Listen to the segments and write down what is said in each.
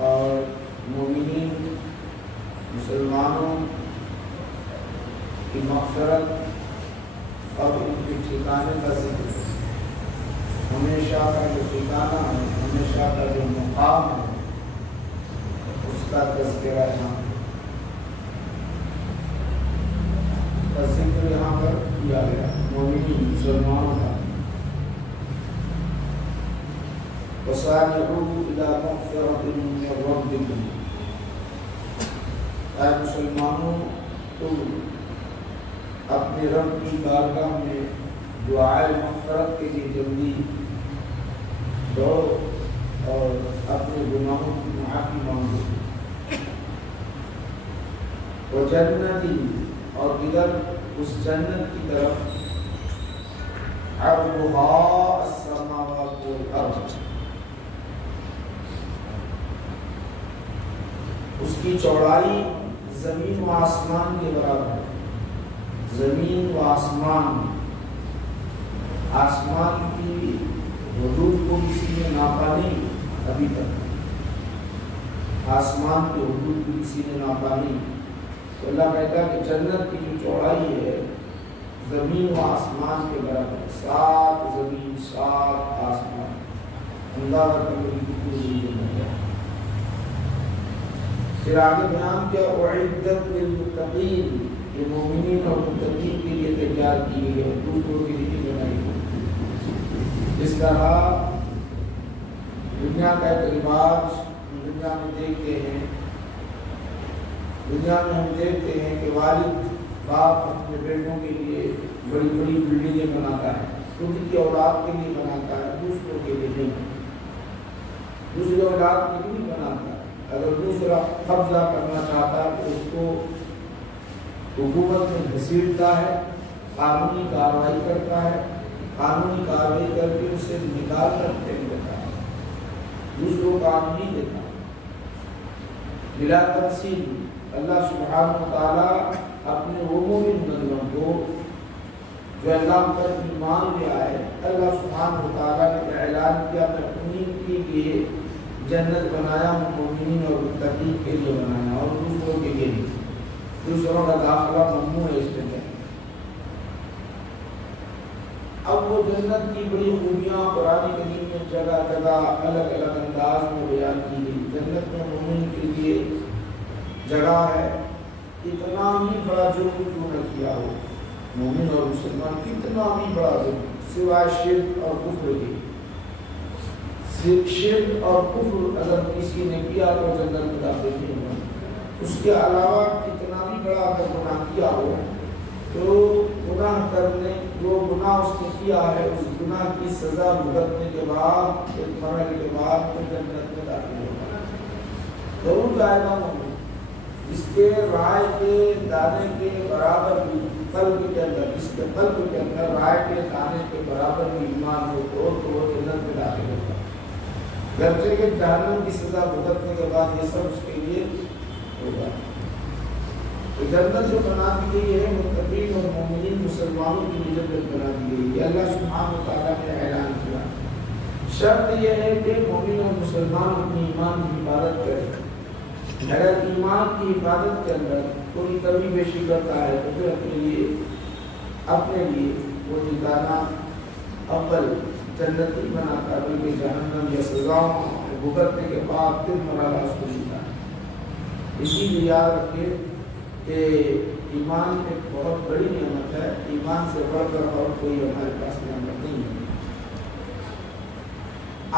اور مومنین مسلمانوں کی مغفرت اور ان کے ٹھکانے کا ذکر، ہمیشہ کا جو ٹھکانہ ہے، ہمیشہ کا جو مقام ہے، اس کا تذکرہ یہاں، اس کا ذکر یہاں پر کیا گیا مومنین مسلمانوں کا۔ وَسَارِعُوا إِلَىٰ مَغْفِرَةٍ مِّن رَّبِّكُمْ، اے مسلمانوں تم اپنے رب کی بارگاہ میں دعائے مغفرت کے لیے جلدی دوڑو اور اپنے گناہوں کی معافی مانگو۔ وَجَنَّتٍ، اور ادھر اس جنت کی طرف، عَرْضُهَا السَّمَاوَاتُ وَالْأَرْضُ، اس کی چوڑائی زمین و آسمان کے برابر ہے۔ زمین و آسمان، آسمان کی حدود کو کسی نے ناپا نہیں ابھی تک، آسمان کی حدود کو کسی نے ناپا نہیں۔ تو اللہ کہتا ہے کہ جنت کی جو چوڑائی ہے زمین و آسمان کے برابر، 7 زمین 7 آسمان، اندازہ کرنے کی پوری جنت ہے۔ پھر آگے بیان کیا اعدت للمتقین، یہ مومنین اور متقین کے لیے تیار کی گئی ہے، دوسروں کے لیے بنائی گئی۔ اس طرح دنیا کا ایک رواج دنیا میں دیکھتے ہیں، دنیا میں ہم دیکھتے ہیں کہ والد باپ اپنے بیٹوں کے لیے بڑی بڑی بلڈنگیں بناتا ہے، خود کی اولاد کے لیے بناتا ہے، دوسروں کے لیے نہیں، دوسری اولاد کے لیے نہیں بناتا ہے۔ اگر دوسرا قبضہ کرنا چاہتا ہے تو اس کو حکومت میں گھسیٹتا ہے، قانونی کارروائی کرتا ہے، قانونی کارروائی کر کے اسے نکال کر پھینک دیتا ہے، دوسروں کو کام نہیں دیتا۔ بلا تفصیل اللہ سبحانہ وتعالیٰ اپنے وہ مومن بندوں کو جو اللہ پر ایمان لے آئے، اللہ سبحانہ وتعالیٰ نے اعلان کیا میں انہیں کے لیے جنت بنایا ہوں، مومنین اور متقین کے لیے بنایا، اور دوسروں کے لیے نہیں، دوسروں کا داخلہ ممنوع ہے اس میں۔ اب وہ جنت کی بڑی خوبیاں قرآن کریم میں جگہ جگہ الگ الگ انداز میں بیان کی گئی۔ جنت میں مومن کے لیے جگہ ہے، اتنا ہی بڑا جرم کیوں نہ کیا ہو مومن اور مسلمان، کتنا بھی بڑا جرم سوائے شرک اور کفر کے، شرک اور کفر اگر کسی نے کیا تو جنت میں داخل نہیں ہوگا۔ اس کے علاوہ کتنا بھی بڑا اگر گناہ کیا ہو تو گناہ کرنے، جو گناہ اس نے کیا ہے اس گناہ کی سزا بھگتنے کے بعد، ایک مرحلے کے بعد تو جنت میں داخل ہوگا، ضرور جائے گا مومن۔ جس کے رائے کے دانے کے برابر بھی قلب کے اندر، جس کے قلب کے اندر رائے کے دانے کے برابر بھی ایمان ہو تو وہ جنت میں داخل ہوگا، گرچہ کہ جہنم کی سزا بھگتنے کے بعد یہ سب اس کے لیے ہوگا۔ تو جنت جو بنا دی گئی ہے متقین اور مومنین مسلمانوں کی جنت بنا دی گئی ہے، اللہ سبحانہ وتعالیٰ نے اعلان کیا۔ شرط یہ ہے کہ مومن اور مسلمان اپنی ایمان کی حفاظت کرے۔ اگر ایمان کی حفاظت کے اندر کوئی کمی بیشی کرتا ہے تو پھر اپنے لیے وہ ٹھکانہ اول جنتی بناتا ہے، بلکہ جہنم یا سزاؤں بھگتنے کے بعد پھر مرحلہ اس کو ملتا ہے۔ اسی لیے یاد رکھیے کہ ایمان ایک بہت بڑی نعمت ہے، ایمان سے بڑھ کر اور کوئی ہمارے پاس نعمت نہیں ہے۔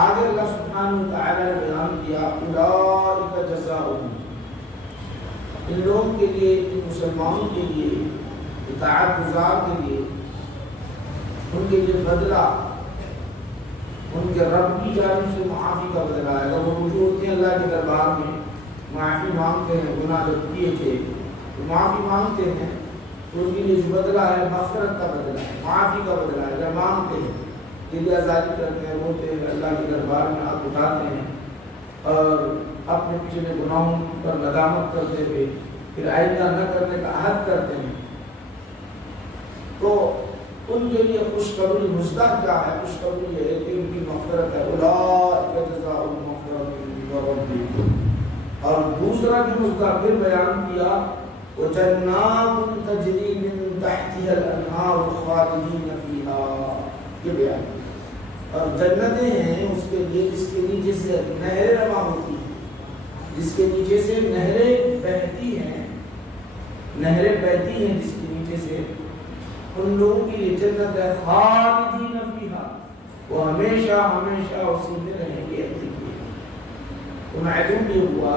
آگے اللہ سبحانہ وتعالی نے بیان کیا اولئک جزاؤہم، ان لوگوں کے لیے، ان مسلمانوں کے لیے، اطاعت گزار کے لیے، ان کے لیے بدلہ ان کے رب کی جانب سے معافی کا بدلہ ہے۔ اگر وہ رجوع ہوتے ہیں اللہ کے دربار میں، معافی مانگتے ہیں، گناہ جب کیے تھے تو معافی مانگتے ہیں، تو ان کے لیے جو بدلہ ہے مغفرت کا بدلہ ہے، معافی کا بدلہ ہے۔ جب مانگتے ہیں، دل آزادی کرتے ہیں، روتے ہیں، اللہ کے دربار میں ہاتھ اٹھاتے ہیں اور اپنے پچھلے گناہوں پر ندامت کرتے ہوئے پھر آئندہ نہ کرنے کا عہد کرتے ہیں، تو ان کے لیے خوشخبری مصداق کیا ہے؟ خوشخبری یہ ہے کہ ان کی مغفرت ہے، اولئک جزاؤہم مغفرۃ من ربكم. اور دوسرا جو اس کا پھر بیان کیا وجنات تجری من تحتها الانہار خالدین فیہا، یہ بیان. اور جنتیں ہیں اس کے لیے جس کے نیچے سے نہریں رواں ہوتی ہیں، جس کے نیچے سے نہریں بہتی ہیں، نہریں بہتی ہیں جس کے نیچے سے، ان لوگوں کے لیے جنت ہے خالدین فیہا، وہ ہمیشہ ہمیشہ اسی میں رہیں گے. تو معلوم یہ ہوا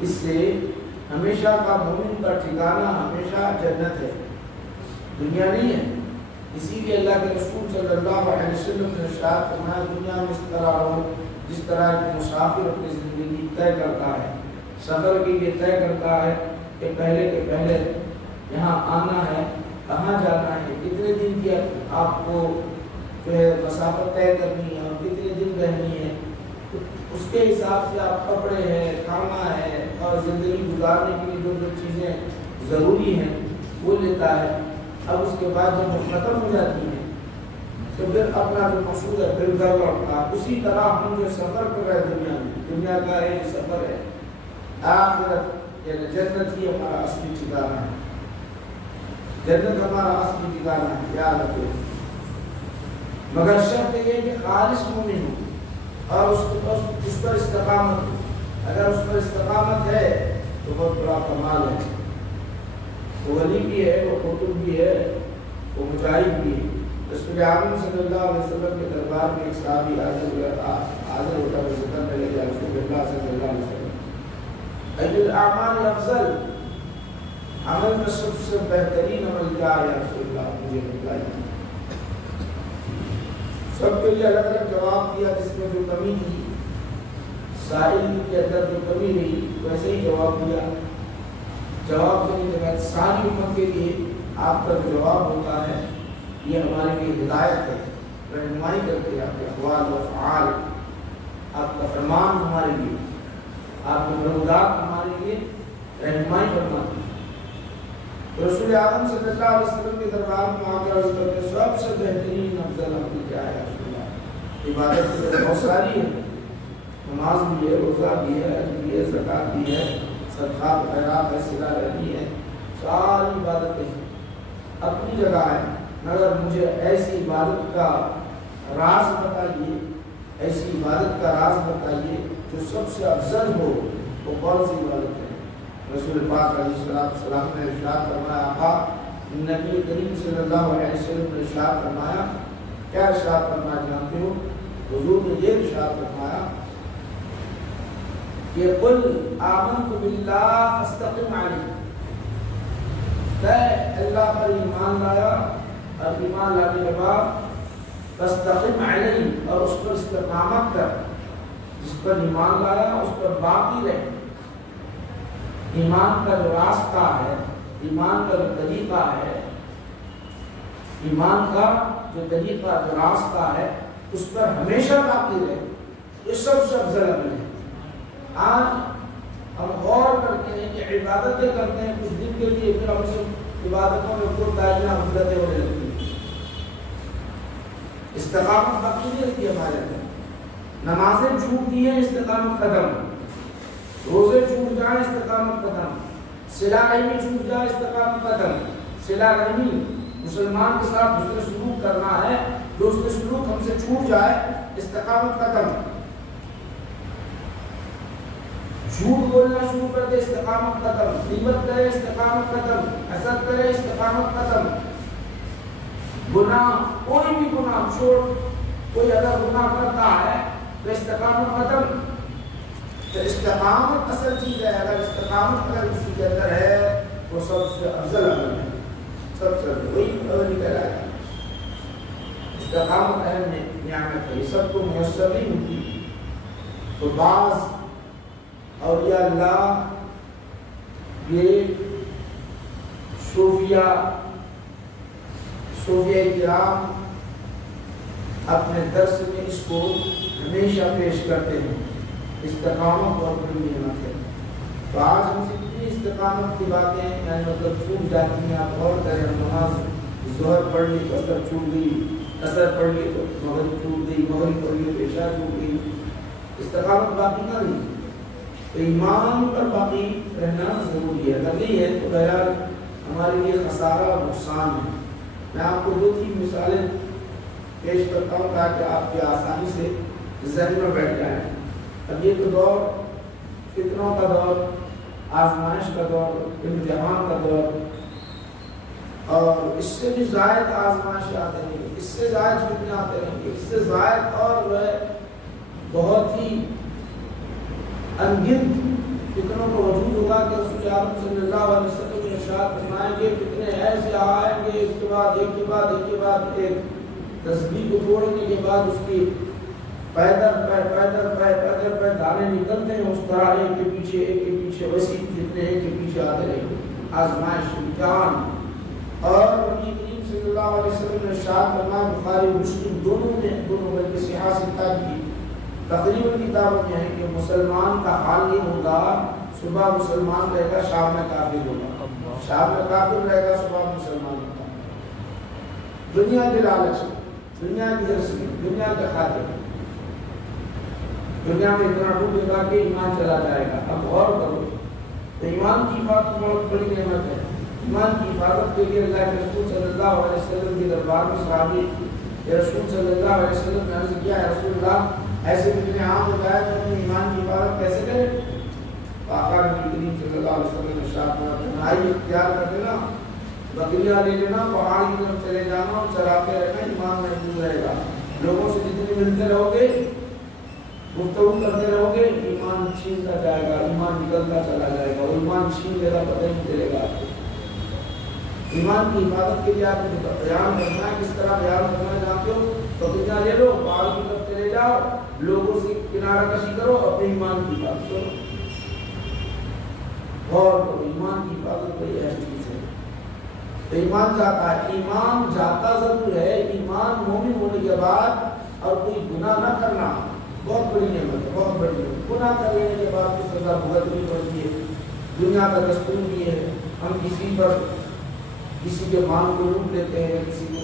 اس سے ہمیشہ کا مومن کا ٹھکانہ ہمیشہ جنت ہے، دنیا نہیں ہے. اسی لیے اللہ کے رسول صلی اللہ علیہ وسلم نے ارشاد فرمایا دنیا میں اس طرح رہو جس طرح ایک مسافر اپنی زندگی طے کرتا ہے، سفر کے لیے طے کرتا ہے کہ پہلے کے پہلے یہاں آنا ہے، کہاں جانا ہے، کتنے دن کی آپ کو جو ہے مسافت طے کرنی ہے اور کتنے دن رہنی ہے، اس کے حساب سے آپ کپڑے ہیں، کھانا ہے اور زندگی گزارنے کے لیے جو جو چیزیں ضروری ہیں وہ لیتا ہے. اب اس کے بعد جب وہ ختم ہو جاتی ہے تو پھر اپنا جو مقصود ہے پھر گھر لوٹنا. اسی طرح ہم جو سفر کر رہے ہیں دنیا کا ایک سفر ہے، آخرت یعنی جنت ہی ہمارا اصلی ٹھکانہ ہے، جنت ہمارا اصلی ٹھکانہ ہے، یاد رکھو. مگر شرط یہ کہ خالص مومن ہو اور اس پر استقامت ہو. اگر اس پر استقامت ہے تو بہت بڑا کمال ہے. وہ ولی بھی ہے، وہ قطب بھی ہے، وہ مجاہد بھی ہے. رسول اعظم صلی اللہ علیہ وسلم کے دربار میں ایک صحابی حاضر ہوتا ہے، ذکر کرے گا رسول اللہ صلی اللہ علیہ وسلم ای الاعمال افضل، عمل میں سب سے بہترین عمل کیا ہے یا رسول اللہ، مجھے بتائیے. سب کے لیے الگ الگ جواب دیا، جس میں جو کمی تھی سائل کے اندر جو کمی رہی ویسے ہی جواب دیا. جواب دینے کے بعد ساری امت کے لیے آپ کا جو جواب ہوتا ہے یہ ہمارے لیے ہدایت ہے، رہنمائی کرتے ہیں. آپ کے اقوال و افعال، آپ کا فرمان ہمارے لیے، آپ کے فرمودات ہمارے لیے رہنمائی فرماتے ہیں. رسول اعظم صلی اللہ علیہ وسلم کے دربار میں آ کر عرض کرتے سب سے بہترین افضل عمل کیا ہے رسول اللہ؟ عبادت تو بہت ساری ہے، نماز بھی ہے، روزہ بھی ہے، حج بھی ہے، زکات بھی ہے، صدقات خیرات ہے، صلہ رحمی ہے، ساری عبادتیں اپنی جگہ ہے. مگر مجھے ایسی عبادت کا راز بتائیے، ایسی عبادت کا راز بتائیے جو سب سے افضل ہو، وہ کون سی عبادت ہے؟ رسول پاک علیہ السلام نے ارشاد فرمایا، آقا نبی کریم صلی اللہ علیہ وسلم نے ارشاد فرمایا. کیا ارشاد فرمایا جانتے ہو؟ حضور نے یہ ارشاد فرمایا کہ قل آمنت باللہ فاستقم علیہ، میں اللہ پر ایمان لایا اور ایمان لانے کے بعد فاستقم علیہ اور اس پر استقامت کر. جس پر ایمان لایا اس پر باقی رہے. ایمان کا جو راستہ ہے، ایمان کا جو طریقہ ہے، ایمان کا جو طریقہ جو راستہ ہے اس پر ہمیشہ باقی رہے. یہ سب سے افضل عمل ہے. آج ہم غور کرتے ہیں کہ عبادتیں کرتے ہیں کچھ دن کے لیے، پھر ہم سے عبادتوں میں خود دائیاں غفلتیں ہونے لگتی ہیں. استقامت باقی نہیں رہتی ہمارے اندر. نمازیں چھوٹتی ہیں، استقامت ختم. روزے چھوٹ جائیں، استقامت ختم. صلہ رحمی چھوٹ جائے، استقامت ختم. صلہ رحمی مسلمان کے ساتھ حسن سلوک کرنا ہے، جو اس کے سلوک ہم سے چھوٹ جائے، استقامت ختم. جھوٹ بولنا شروع کر دے، استقامت ختم. غیبت کرے، استقامت ختم. حسد کرے، استقامت ختم. گناہ، کوئی بھی گناہ چھوڑ، کوئی اگر گناہ کرتا ہے تو استقامت ختم. تو استقامت اصل چیز ہے. اگر استقامت اگر کسی کے اندر ہے وہ سب سے افضل عمل ہے، سب سے وہی نکل آئے گا. استقامت اہم نعمت ہے، یہ سب کو میسر نہیں ہوتی. تو بعض اولیاء اللہ یہ صوفیہ کرام اپنے درس میں اس کو ہمیشہ پیش کرتے ہیں. استقامت بہت بڑی نعمت ہے. تو آج ہم سے کتنی استقامت کی باتیں یعنی مطلب چھوٹ جاتی ہیں. آپ غور کریں، نماز ظہر پڑھ لی تو اثر چھوٹ گئی، اثر پڑھ لی تو مغرب چھوٹ گئی، مغرب پڑھ لی تو عشاء چھوٹ گئی. استقامت باقی نہ رہی، تو ایمان پر باقی رہنا ضروری ہے، اگر نہیں ہے تو بہرحال ہمارے لیے خسارہ اور نقصان ہے۔ میں آپ کو 2-3 مثالیں پیش کرتا ہوں تاکہ آپ کی آسانی سے ذہن میں بیٹھ جائیں۔ اب یہ تو دور فتنوں کا دور، آزمائش کا دور، امتحان کا دور، اور اس سے بھی زائد آزمائش آتے رہیں گے، اس سے زائد فتنے آتے رہیں گے، اس سے زائد اور بہت ہی انگنت فتنوں کا وجود ہوگا کہ رسول اکرم صلی اللہ علیہ وسلم نے ارشاد فرمائیں گے فتنے ایسے آئیں گے، اس کے بعد ایک کے بعد ایک کے بعد ایک، تسبیح کو توڑنے کے بعد اس کی پیدر دانے نکلتے ہیں، اس طرح ایک کے پیچھے وسیع فتنے ایک کے پیچھے آتے رہیں گے، آزمائش امتحان۔ اور نبی کریم صلی اللہ علیہ وسلم نے ارشاد فرمایا، بخاری مسلم دونوں بلکہ صحیح ستہ کی تقریباً کتابوں میں ہے کہ مسلمان کا حال یہ ہوگا، صبح مسلمان رہے گا، شام میں کافر ہوگا، شام میں کافر رہے گا، صبح مسلمان ہوگا۔ دنیا کے لالچ، دنیا کی حرص میں، دنیا کے خاطر دنیا میں اتنا ڈوبے گا کہ ایمان چلا جائے گا۔ اب غور کرو، تو ایمان کی حفاظت بہت بڑی نعمت ہے۔ ایمان کی حفاظت کے لیے اللہ کے رسول صلی اللہ علیہ وسلم کے دربار میں صحابی رسول صلی اللہ علیہ وسلم نے عرض کیا، ہے رسول اللہ ایسے فتنے عام ہو جائے تو ہم ایمان کی حفاظت کیسے کریں؟ آقا نبی کریم صلی اللہ علیہ وسلم نے ارشاد فرمایا، نائی اختیار کر لینا، بکریاں لے لینا، پہاڑ کی طرف چلے جانا اور چراتے رہنا، ایمان محفوظ رہے گا۔ لوگوں سے جتنے ملتے رہو گے، گفتگو کرتے رہو گے، ایمان چھینتا جائے گا، ایمان نکلتا چلا جائے گا، اور ایمان چھین لے گا، پتہ نہیں چلے گا۔ ایمان کی حفاظت کے لیے آپ نے بیان کرنا ہے، کس طرح بیان کرنا چاہتے ہو؟ بکریاں لے لو، پہاڑ کی طرف چلے جاؤ، لوگوں سے کنارہ کشی کرو، اپنے ایمان کی حفاظت کرو۔ اور ایمان کی حفاظت کوئی ایسی چیز ہے، تو ایمان جاتا ہے، ایمان جاتا ضرور ہے۔ ایمان مومن ہونے کے بعد اور کوئی گناہ نہ کرنا بہت بڑی نعمت ہے، بہت بڑی نعمت۔ گناہ کر لینے کے بعد کی سزا بھگتنی پڑتی ہے، دنیا کا دستور بھی ہے، ہم کسی کے مال کو لوٹ لیتے ہیں، کسی کو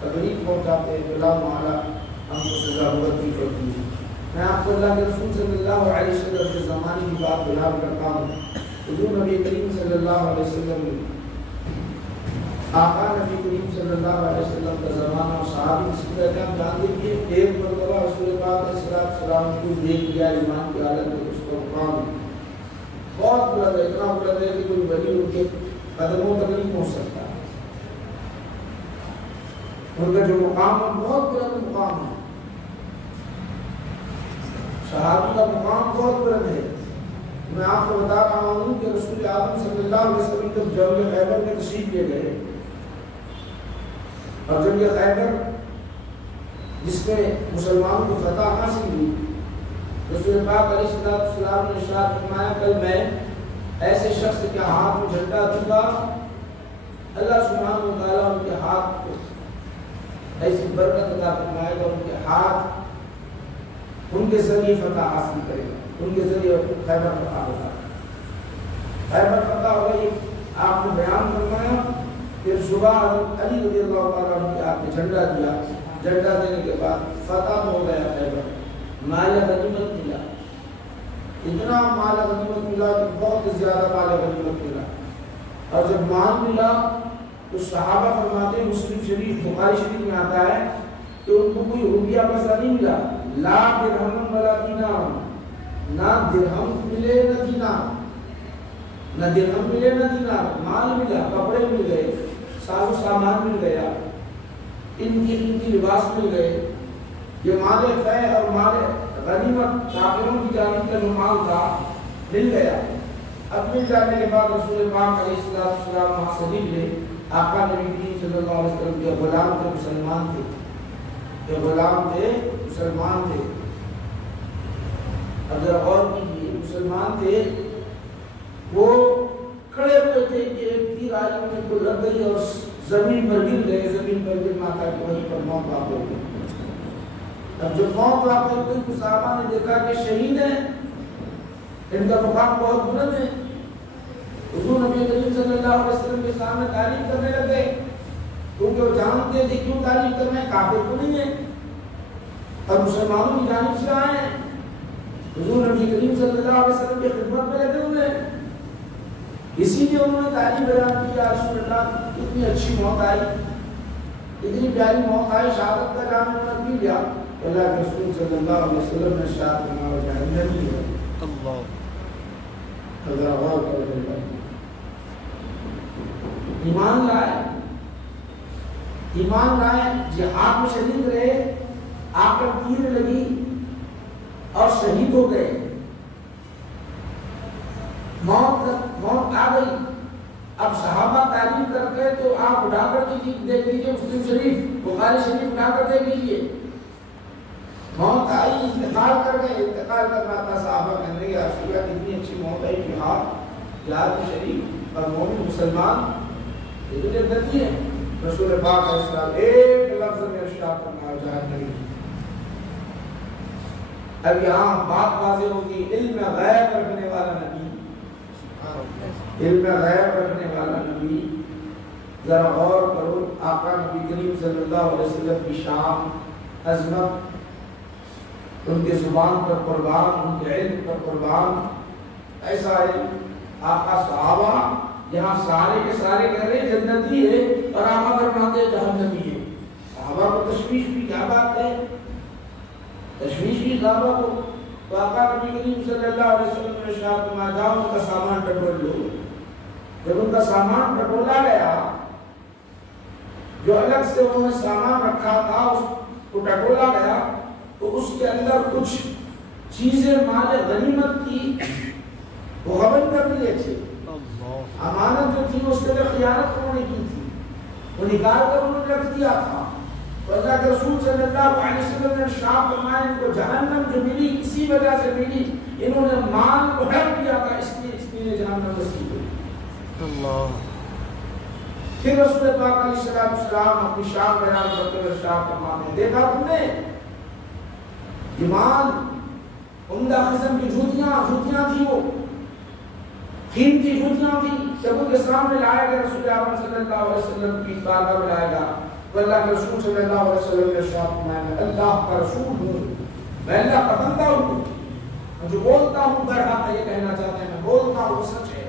تکلیف پہنچاتے ہیں، بلا محالہ ہم کو سزا بھگتنی پڑتی ہے۔ میں آپ کو اللہ کے رسول صلی اللہ علیہ وسلم کے زمانے کی بات بیان کرتا ہوں۔ حضور نبی کریم صلی اللہ علیہ وسلم، آقا نبی کریم صلی اللہ علیہ وسلم کا زمانہ اور صحابی اس کی طرح ہم جانتے کہ ایک مرتبہ رسول پاک علیہ السلام کو دیکھ لیا ایمان کی حالت میں، اس کو مقام بہت بلند ہے، اتنا بلند ہے کہ کوئی ولی ان کے قدموں تک نہیں پہنچ سکتا۔ ان کا جو مقام ہے بہت بلند مقام ہے، صحابی کا مقام بہت بلند ہے۔ میں آپ کو بتا رہا ہوں کہ رسول اعظم صلی اللہ علیہ وسلم جب جنگ خیبر میں تشریف لے گئے، اور جنگ خیبر جس میں مسلمانوں کو فتح حاصل ہوئی، رسول پاک علیہ السلام نے ارشاد فرمایا، کل میں ایسے شخص کے ہاتھ میں جھنڈا دوں گا، اللہ سبحانہ و تعالیٰ ان کے ہاتھ کو ایسی برکت عطا فرمائے گا، ان کے ہاتھ ان کے ذریعے فتح حاصل کرے گا، ان کے ذریعے خیبر فتح ہوگا۔ خیبر فتح ہو گئی، آپ نے بیان فرمایا، پھر صبح علی رضی اللہ تعالیٰ عنہ کے ہاتھ میں جھنڈا دیا، جھنڈا دینے کے بعد فتح ہو گیا خیبر، مال غنیمت ملا، اتنا مال غنیمت ملا کہ بہت زیادہ مال غنیمت ملا۔ اور جب مال ملا تو صحابہ فرماتے ہیں، مسلم شریف بخاری شریف میں آتا ہے کہ ان کو کوئی روپیہ پیسہ نہیں ملا، لا درہم ولا دینار، نہ درہم ملے نہ دینار، نہ درہم ملے نہ دینار، مال ملا، کپڑے مل گئے، ساز و سامان مل گیا، ان کی لباس مل گئے۔ یہ مال فے اور مال غنیمت کافروں کی جانب کا جو مال تھا مل گیا۔ اب مل جانے کے بعد رسول پاک علیہ السلام وہاں سے نکلے، آقا نبی کریم صلی اللہ علیہ وسلم کے غلام تھے، مسلمان تھے، کہ غلام تھے، مسلمان تھے۔ اگر اور کیجیے، مسلمان تھے، وہ کھڑے ہوئے تھے کہ ایک تیر آئی ان کو لگ گئی اور زمین پر گر گئے، زمین پر گر ماتا کہ وہیں پر موت واقع ہو گئی۔ اب جب موت واقع ہو گئی تو صحابہ نے دیکھا کہ شہید ہیں، ان کا مقام بہت بلند ہے۔ حضور نبی کریم صلی اللہ علیہ وسلم کے سامنے تعریف کرنے لگے، کیونکہ وہ جانتے تھے کیوں تعریف کرنا ہے، کافر تو نہیں ہے اور مسلمانوں کی جانب سے آئے ہیں۔ حضور نبی کریم صلی اللہ علیہ وسلم کی خدمت میں لگے ہوئے ہیں. اسی لیے انہوں نے تعلیم بیان کی، یا رسول اللہ اتنی اچھی موت آئی، اتنی پیاری موت آئی، شہادت کا جام انہوں نے پی لیا. اللہ کے رسول صلی اللہ علیہ وسلم نے شہادت بنا جہنم نہیں ہے. اللہ ذرا غور کرو. ایمان لائے، ایمان لائے، جہاد میں شریک رہے، آپ پر تیر لگی اور شہید ہو گئے، موت آ گئی. اب صحابہ تعریف کر کے تو آپ اٹھا کر کے دیکھ لیجیے، مسلم شریف بخاری شریف اٹھا کر دیکھ لیجیے. موت آئی، انتقال کر گئے، انتقال کرنا تھا، صحابہ کہنے لگے یا رسول اللہ کتنی اچھی موت آئی، جہاد میں شریف اور مومن مسلمان، یہ تو جنتی ہے. رسول پاک علیہ السلام ایک لفظ میں ارشاد فرمایا جہاد نہیں. اب یہاں بات واضح ہوگی، علم غیب رکھنے والا نبی، علم غیب رکھنے والا نبی. ذرا غور کرو، آقا نبی کریم صلی اللہ علیہ وسلم کی شان، عظمت، ان کے زبان پر قربان، ان کے علم پر قربان. ایسا علم آقا، صحابہ یہاں سارے کے سارے کہہ رہے ہیں جنتی ہے اور آقا فرماتے ہیں جہنمی ہے. صحابہ کو تشویش بھی، کیا بات ہے، تشویش بھی صحابہ کو. تو آقا نبی کریم صلی اللہ علیہ وسلم نے ارشاد فرمایا جاؤ ان کا سامان ٹٹول لو. جب ان کا سامان ٹٹولا گیا، جو الگ سے انہوں نے سامان رکھا تھا اس کو ٹٹولا گیا، تو اس کے اندر کچھ چیزیں مال غنیمت کی وہ غبن کر لیے تھے. امانت جو تھی اس کے اندر خیانت انہوں نے کی تھی، وہ نکال کر انہوں نے رکھ دیا تھا. تو اللہ کے رسول صلی اللہ علیہ وسلم نے ارشاد فرمایا ان کو جہنم جو ملی اسی وجہ سے ملی، انہوں نے مال کو ڈھک دیا تھا، اس لیے جہنم نصیب ہوئی. اللہ. پھر رسول پاک علیہ السلام اپنی شان بیان کرتے ہوئے ارشاد فرماتے ہیں دیکھا تم نے ایمان، عمدہ قسم کی جوتیاں تھی، وہ قیمتی جوتیاں تھی. جب ان کے سامنے لایا گیا رسول اکرم صلی اللہ علیہ وسلم کی بارگاہ میں لایا گیا تو اللہ کے رسول صلی اللہ علیہ وسلم نے ارشاد فرمایا میں اللہ کا رسول ہوں، میں اللہ کا بندہ ہوں، میں جو بولتا ہوں برحق ہے، یہ کہنا چاہتے ہیں میں بولتا ہوں وہ سچ ہے،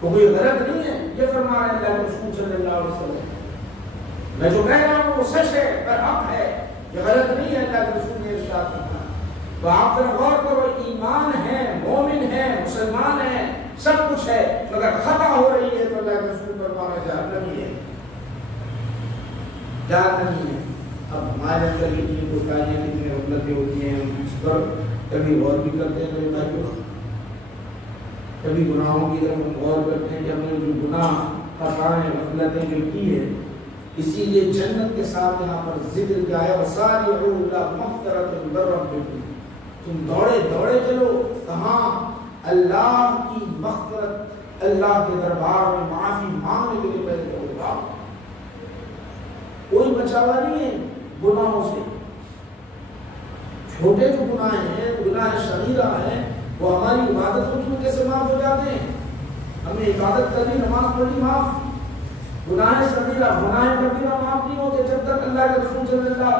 تو کوئی غلط نہیں ہے. یہ فرمایا اللہ کے رسول صلی اللہ علیہ وسلم، میں جو کہہ رہا ہوں وہ سچ ہے، برحق ہے، یہ غلط نہیں ہے. اللہ کے رسول نے ارشاد فرمایا. تو آپ ذرا غور کرو، ایمان ہے، مومن ہے، مسلمان ہے، سب کچھ ہے، مگر خطا ہو رہی ہے تو اللہ کے رسول فرمانا جہنمی ہے، جہنمی ہے. اب ہمارے اندر اتنی کوتاہیاں، اتنی غفلتیں ہوتی ہیں، ہم اس پر کبھی غور بھی کرتے ہیں میرے بھائیوں، کبھی گناہوں کی طرف ہم غور کرتے ہیں کہ ہم نے جو گناہ خطائیں غفلتیں جو کی ہے. اسی لیے جنت کے ساتھ یہاں پر ذکر کیا ہے وَسَارِعُوا إِلَىٰ مَغْفِرَةٍ مِّن رَّبِّكُمْ. تم دوڑے چلو کہاں؟ اللہ کی مغفرت، اللہ کے دربار میں معافی مانگنے کے لیے پہلے چلو گا. کوئی بچاوا نہیں ہے گناہوں سے. چھوٹے جو گناہ ہیں، گناہ صغیرہ ہیں، وہ ہماری عبادت کو کیسے معاف ہو جاتے ہیں؟ ہم نے عبادت کری، نماز پڑھی، معاف. گناہ صغیرہ، گناہ کبیرہ معاف نہیں ہوتے جب تک اللہ کے رسول صلی اللہ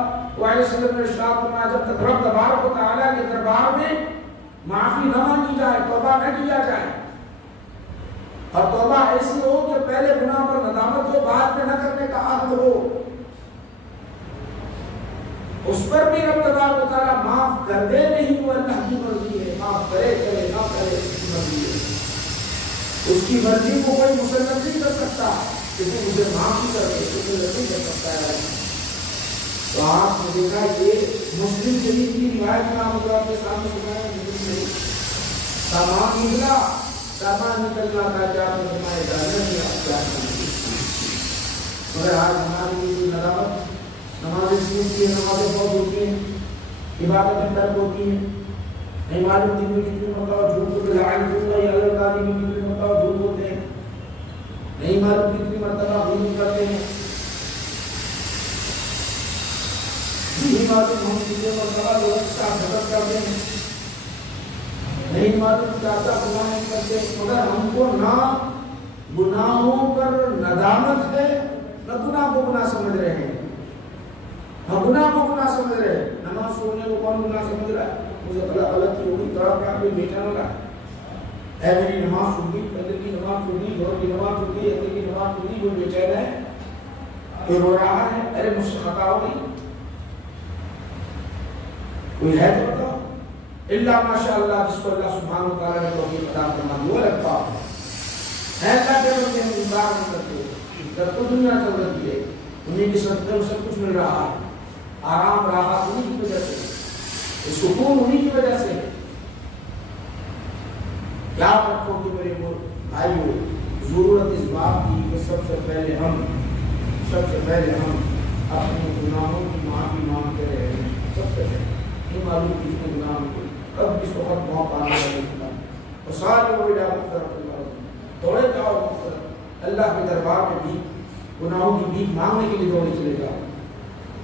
علیہ وسلم نے ارشاد فرمایا جب تک رب تبارک و تعالیٰ کے دربار میں معافی نہ مانگی جائے، توبہ نہ کیا جائے. اور توبہ ایسی ہو کہ پہلے گناہ پر ندامت ہو، بعد میں نہ کرنے کا عہد ہو. اس پر بھی رب تبارک و تعالیٰ معاف کر دے، نہیں وہ اللہ کی مرضی ہے، معاف کرے نہ کرے اس کی مرضی ہے. اس کی مرضی کو کوئی مسلط نہیں کر سکتا کہ تو مجھے معافی کر دے، تو مجھے نہیں کر سکتا ہے. تو آپ نے دیکھا یہ مسلم شریف کی روایت میں آپ کے سامنے سنایا، مسلم نہیں. سامان نکلا، سامان نکلنا تھا، کیا فرمایا جانا نہیں آپ کیا کریں. مگر آج ہماری یہ ندامت، نمازیں سنتی ہیں، نمازیں بہت ہوتی ہیں، عبادتیں ترک ہوتی ہیں، نہیں معلوم دن میں کتنی مرتبہ جھوٹ بولتے ہیں، لعن دوں یا اللہ تعالی میں کتنی مرتبہ جھوٹ بولتے ہیں، نہیں معلوم کتنی مرتبہ غیبت کرتے ہیں، نہیں معلوم ہم کتنے مرتبہ لوگوں کے ساتھ غلط کرتے ہیں، نہیں معلوم کیا گناہ کرتے ہیں. مگر ہم کو نہ گناہوں پر ندامت ہے، نہ گناہ کو گناہ سمجھ رہے ہیں. ہم گناہ کو گناہ سمجھ رہے ہیں. نماز چھوڑنے کو کون گناہ سمجھ رہا ہے؟ مجھے غلطی ہوگی طرح پہ کوئی بیٹا نہ رہا ہے میری نماز چھوٹ گئی، فجر کی نماز چھوٹ گئی، ظہر کی نماز چھوٹ گئی، عصر کی نماز چھوٹ گئی، کوئی بے چین ہے، کوئی رو رہا ہے، ارے مجھ سے خطا ہو گئی، کوئی ہے تو بتاؤ؟ اللہ ماشاء اللہ جس کو اللہ سبحانہ و تعالیٰ نے توفیق عطا فرمائی وہ لگتا ہے اللہ کے بندے ہم انکار نہیں کرتے، جب تو دنیا چل رہی ہے انہیں کی صدقے میں سب کچھ مل رہا ہے، آرام راحت انہیں کی وجہ سے، سکون انہیں کی وجہ سے، یاد رکھو کہ میرے بھائیو ضرورت اس بات کی کہ سب سے پہلے ہم اپنے گناہوں کی معافی مانگتے رہے ہیں، سب سے پہلے یہ معلوم کہ اس نے گناہوں کو کب کس وقت موقع آنے لگا اور سارے وہ اجابت مغفرت اللہ دوڑے جاؤ مغفرت اللہ کے دربار میں بھی گناہوں کی بھیک مانگنے کے لیے دوڑے چلے جاؤ۔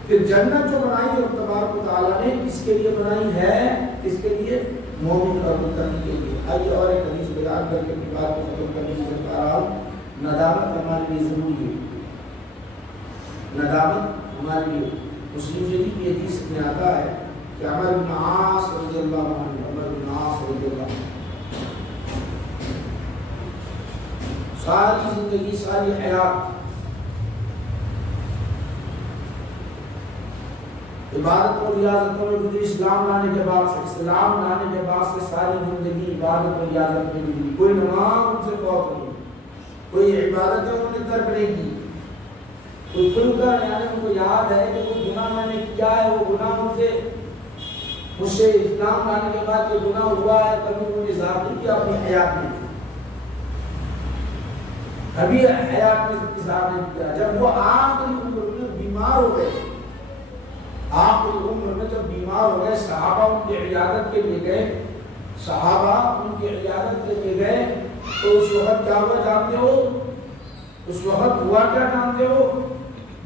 پھر جنت جو بنائی ہے تبارک و تعالیٰ نے کس کے لیے بنائی ہے؟ کس کے لیے؟ مومن اور متقی کے لیے۔ آئیے اور ایک حدیث بیان کر کے اپنی بات کو ختم کرنے کی ضرورت، ندامت ہمارے لیے ضروری ہے، ندامت ہمارے لیے۔ مسلم شریف کی حدیث میں آتا ہے کہ عمر بن عاص رضی اللہ عنہ، ساری زندگی ساری حیات عبادت اور ریاضتوں میں گزری، اسلام لانے کے بعد سے ساری زندگی عبادت اور ریاضت میں گزری، کوئی نماز ان سے فوت نہیں، کوئی عبادتیں انہوں نے ترک نہیں کی، کوئی فلکا یعنی ان کو یاد ہے کہ کوئی گناہ میں نے کیا ہے، وہ گناہ مجھ سے اسلام لانے کے بعد جو گناہ ہوا ہے کبھی انہوں نے اظہار نہیں کیا اپنی حیات میں، کبھی حیات میں اظہار نہیں کیا۔ جب وہ آخری عمر میں بیمار ہو گئے، آخری عمر میں جب بیمار ہو گئے، صحابہ ان کی عیادت کے لیے گئے، تو اس وقت کیا ہوا جانتے ہو؟ اس وقت ہوا کیا جانتے ہو؟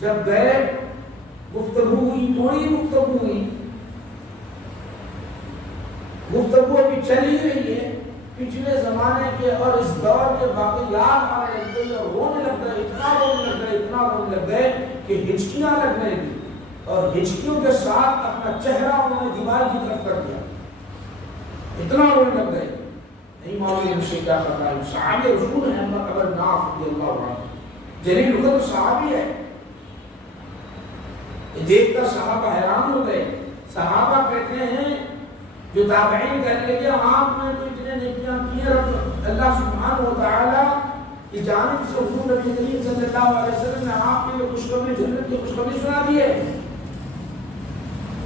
جب گئے گفتگو ہوئی، تھوڑی گفتگو ہوئی، گفتگو ابھی چلی رہی ہے، پچھلے زمانے کے اور اس دور کے واقعات آنے لگ گئے اور رونے لگ گئے، اتنا رونے لگ گئے کہ ہچکیاں لگنے لگی، اور ہچکیوں کے ساتھ اپنا چہرہ انہوں نے دیوار کی طرف کر دیا، اتنا رونے لگ گئے، نہیں معلوم ان سے کیا کرنا ہے۔ صحابی رسول ہیں ابن ناف رضی اللہ عنہ، جلیل القدر صحابی ہے، دیکھ کر صحابہ حیران ہو گئے۔ صحابہ کہتے ہیں جو تابعین کہنے لگے آپ نے تو اتنے نیکیاں کی ہیں، اللہ سبحانہ و تعالیٰ کی جانب سے حضور نبی کریم صلی اللہ علیہ وسلم نے آپ کے لیے خوشخبری، جنت کی خوشخبری سنا دی ہے،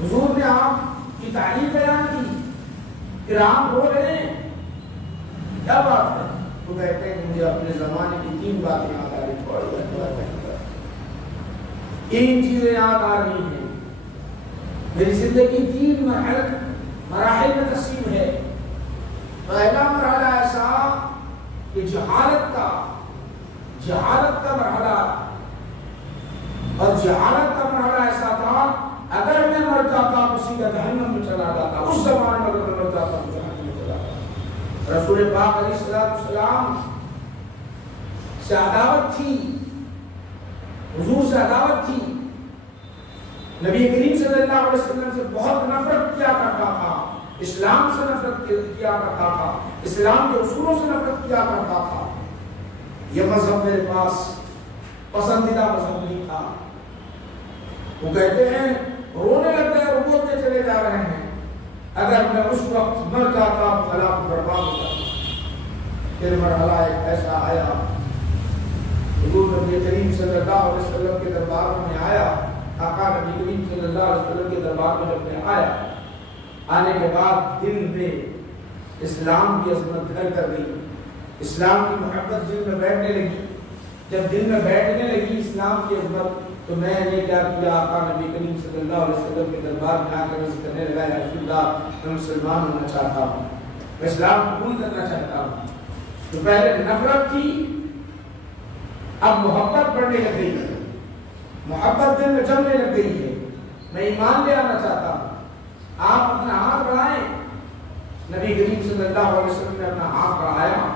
حضور نے آپ کی تعریف بیان کی، پھر آپ رو رہے ہیں، کیا بات ہے؟ تو کہتے ہیں مجھے اپنے زمانے کی 3 باتیں یاد آ رہی ہیں، 3 چیزیں یاد آ رہی ہیں، میری زندگی 3 مراحل میں تقسیم ہے۔ پہلا مرحلہ ایسا کہ جہالت کا مرحلہ، اور جہالت کا مرحلہ ایسا تھا اگر میں مر جاتا تو سیدھا جہنم میں چلا جاتا، اس زمانے میں اگر میں مر جاتا تو جہنم میں چلا جاتا۔ رسول پاک علیہ السلام سے عداوت تھی، حضور سے عداوت تھی، نبی کریم صلی اللہ علیہ وسلم سے بہت نفرت کیا کرتا تھا، اسلام سے نفرت کیا کرتا تھا، اسلام کے اصولوں سے نفرت کیا کرتا تھا، یہ مذہب میرے پاس پسندیدہ مذہب نہیں تھا۔ وہ کہتے ہیں رونے لگ گئے، روتے چلے جا رہے ہیں، اگر میں اس وقت مر جاتا تو ہلاک برباد ہو جاتا۔ پھر مرحلہ ایک ایسا آیا، حضور نبی کریم صلی اللہ علیہ وسلم کے دربار میں آیا، آقا نبی کریم صلی اللہ علیہ وسلم کے دربار میں جب میں آیا، آنے کے بعد دل میں اسلام کی عظمت گھر کر گئی، اسلام کی محبت دل میں بیٹھنے لگی۔ جب دل میں بیٹھنے لگی اسلام کی عظمت، تو میں نے کیا کیا؟ آقا نبی کریم صلی اللہ علیہ وسلم کے دربار میں آ کر اس کرنے لگا، یا رسول اللہ میں مسلمان ہونا چاہتا ہوں، میں اسلام قبول کرنا چاہتا ہوں۔ تو پہلے نفرت تھی، اب محبت بڑھنے لگ گئی ہے، محبت دل میں جمنے لگ گئی ہے، میں ایمان لے آنا چاہتا ہوں۔ آپ اپنا ہاتھ بڑھائیں، نبی کریم صلی اللہ علیہ وسلم نے اپنا ہاتھ بڑھایا،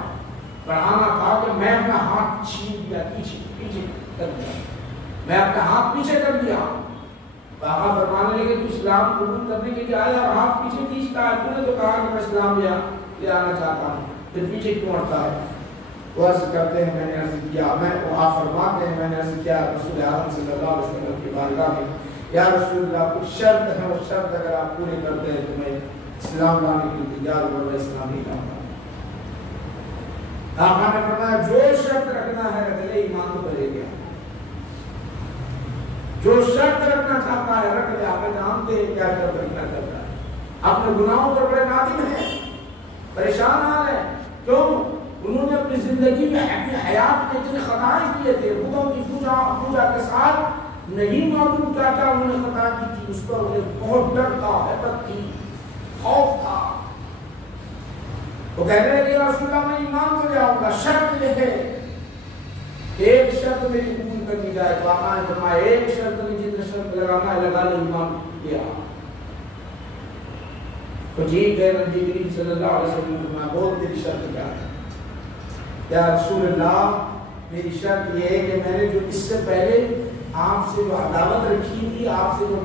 بڑھانا تھا کہ میں اپنا ہاتھ چھین دیا، پیچھے کر دیا، میں اپنا ہاتھ پیچھے کر دیا، آقا فرمانے لگے تو اسلام قبول کرنے کے لیے آیا اور ہاتھ پیچھے کھینچتا ہے، تو نے تو کہا کہ میں اسلام لے آنا چاہتا ہوں، پھر پیچھے کیوں ہٹتا ہے؟ وہ عرض کرتے ہیں میں نے عرض کیا، آپ فرماتے ہیں میں نے عرض کیا رسول اعظم صلی اللہ علیہ وسلم کی بارگاہ میں، یا رسول اللہ کچھ شرط ہے، وہ شرط اگر آپ پورے کرتے ہیں تو میں اسلام لانے کے لیے تیار ہوں، میں اسلام نہیں لاؤں گا۔ آقا نے فرمایا جو شرط رکھنا ہے رکھ لے، ایمان تو کرے گیا، جو شرط رکھنا چاہتا ہے رکھ لے۔ آپ جانتے ہیں کیا شرط رکھنا چاہتا ہے، اپنے گناہوں پر بڑے نادم ہیں، پریشان حال ہے، کیوں؟ انہوں نے اپنی زندگی میں اپنی حیات میں اتنے خطائیں کیے تھے، بتوں کی پوجا کے ساتھ نہیں معلوم کیا کیا انہوں نے خطا کی تھی، اس پر انہیں بہت ڈر تھا، حیبت تھی، خوف تھا۔ وہ کہنے لگے رسول اللہ میں ایمان تو لے آؤں گا، شرط یہ ہے ایک شرط میری قبول کرنی جائے، تو آقا نے فرمایا ایک شرط نہیں، جتنے شرط لگانا ہے لگا لے، ایمان لے آؤ۔ تو ٹھیک ہے، نبی کریم صلی اللہ علیہ وسلم نے فرمایا بول تیری شرط کیا ہے؟ یا رسول اللہ میری شرط یہ ہے کہ میں نے جو اس سے پہلے آپ سے جو عداوت رکھی تھی، آپ سے جو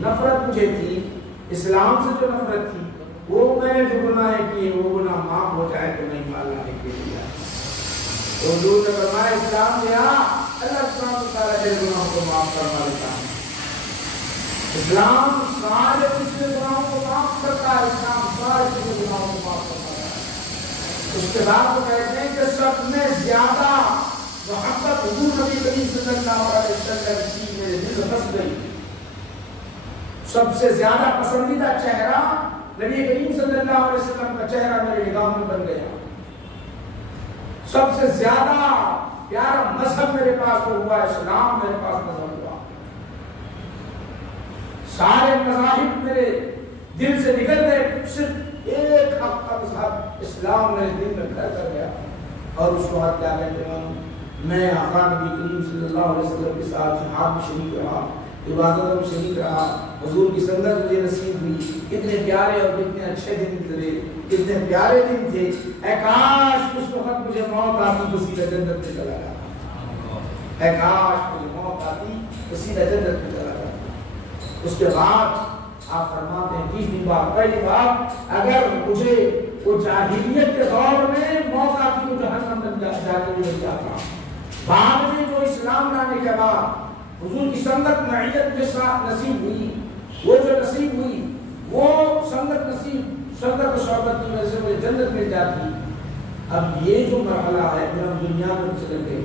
نفرت مجھے تھی، اسلام سے جو نفرت تھی، وہ میں نے جو گناہ کیے وہ گناہ معاف ہو جائے تو میں ایمان لانے کے لیے آیا۔ تو حضور نے فرمایا اسلام لیا، اللہ سبحانہ وتعالی کے گناہوں کو معاف فرما دیتا ہے۔ اسلام سارے پچھلے گناہوں کو معاف کرتا ہے، اسلام سارے پچھلے گناہوں کو معاف کرتا ہے۔ اس کے بعد وہ کہتے ہیں کہ سب میں زیادہ محبت حضور نبی کریم صلی اللہ علیہ وسلم کی میرے دل میں بس گئی، سب سے زیادہ پسندیدہ چہرہ نبی کریم صلی اللہ علیہ وسلم کا چہرہ میرے نگاہوں میں بن گیا، سب سے زیادہ پیارا مذہب میرے پاس ہوا اسلام، میرے پاس مذہب ہوا، سارے مذاہب میرے دل سے نکل گئے، صرف ایک حق کا مذہب اسلام میرے دل میں گھر کر گیا۔ اور اس وقت کیا کہتے ہیں، میں آقا نبی کریم صلی اللہ علیہ وسلم کے ساتھ جہاد میں شریک رہا، عبادتوں میں شریک رہا، حضور کی سنگت مجھے نصیب ہوئی، کتنے پیارے اور کتنے اچھے دن گزرے، کتنے پیارے دن تھے، اے کاش اس وقت مجھے موت آتی تو سیدھا جنت میں چلا جاتا، اے کاش مجھے موت آتی تو سیدھا جنت میں چلا جاتا۔ اس کے بعد آپ فرماتے ہیں تیسری بات، پہلی بات اگر مجھے وہ جاہلیت کے دور میں موت آتی تو جہنم میں جا کے مل جاتا، بعد میں جو اسلام لانے کے بعد حضور کی سنگت معیت کے ساتھ نصیب ہوئی، وہ جو نصیب ہوئی وہ سنگت نصیب، سنگت و صحبت کی وجہ سے مجھے جنت مل جاتی۔ اب یہ جو مرحلہ ہے پھر ہم دنیا میں چلے گئے،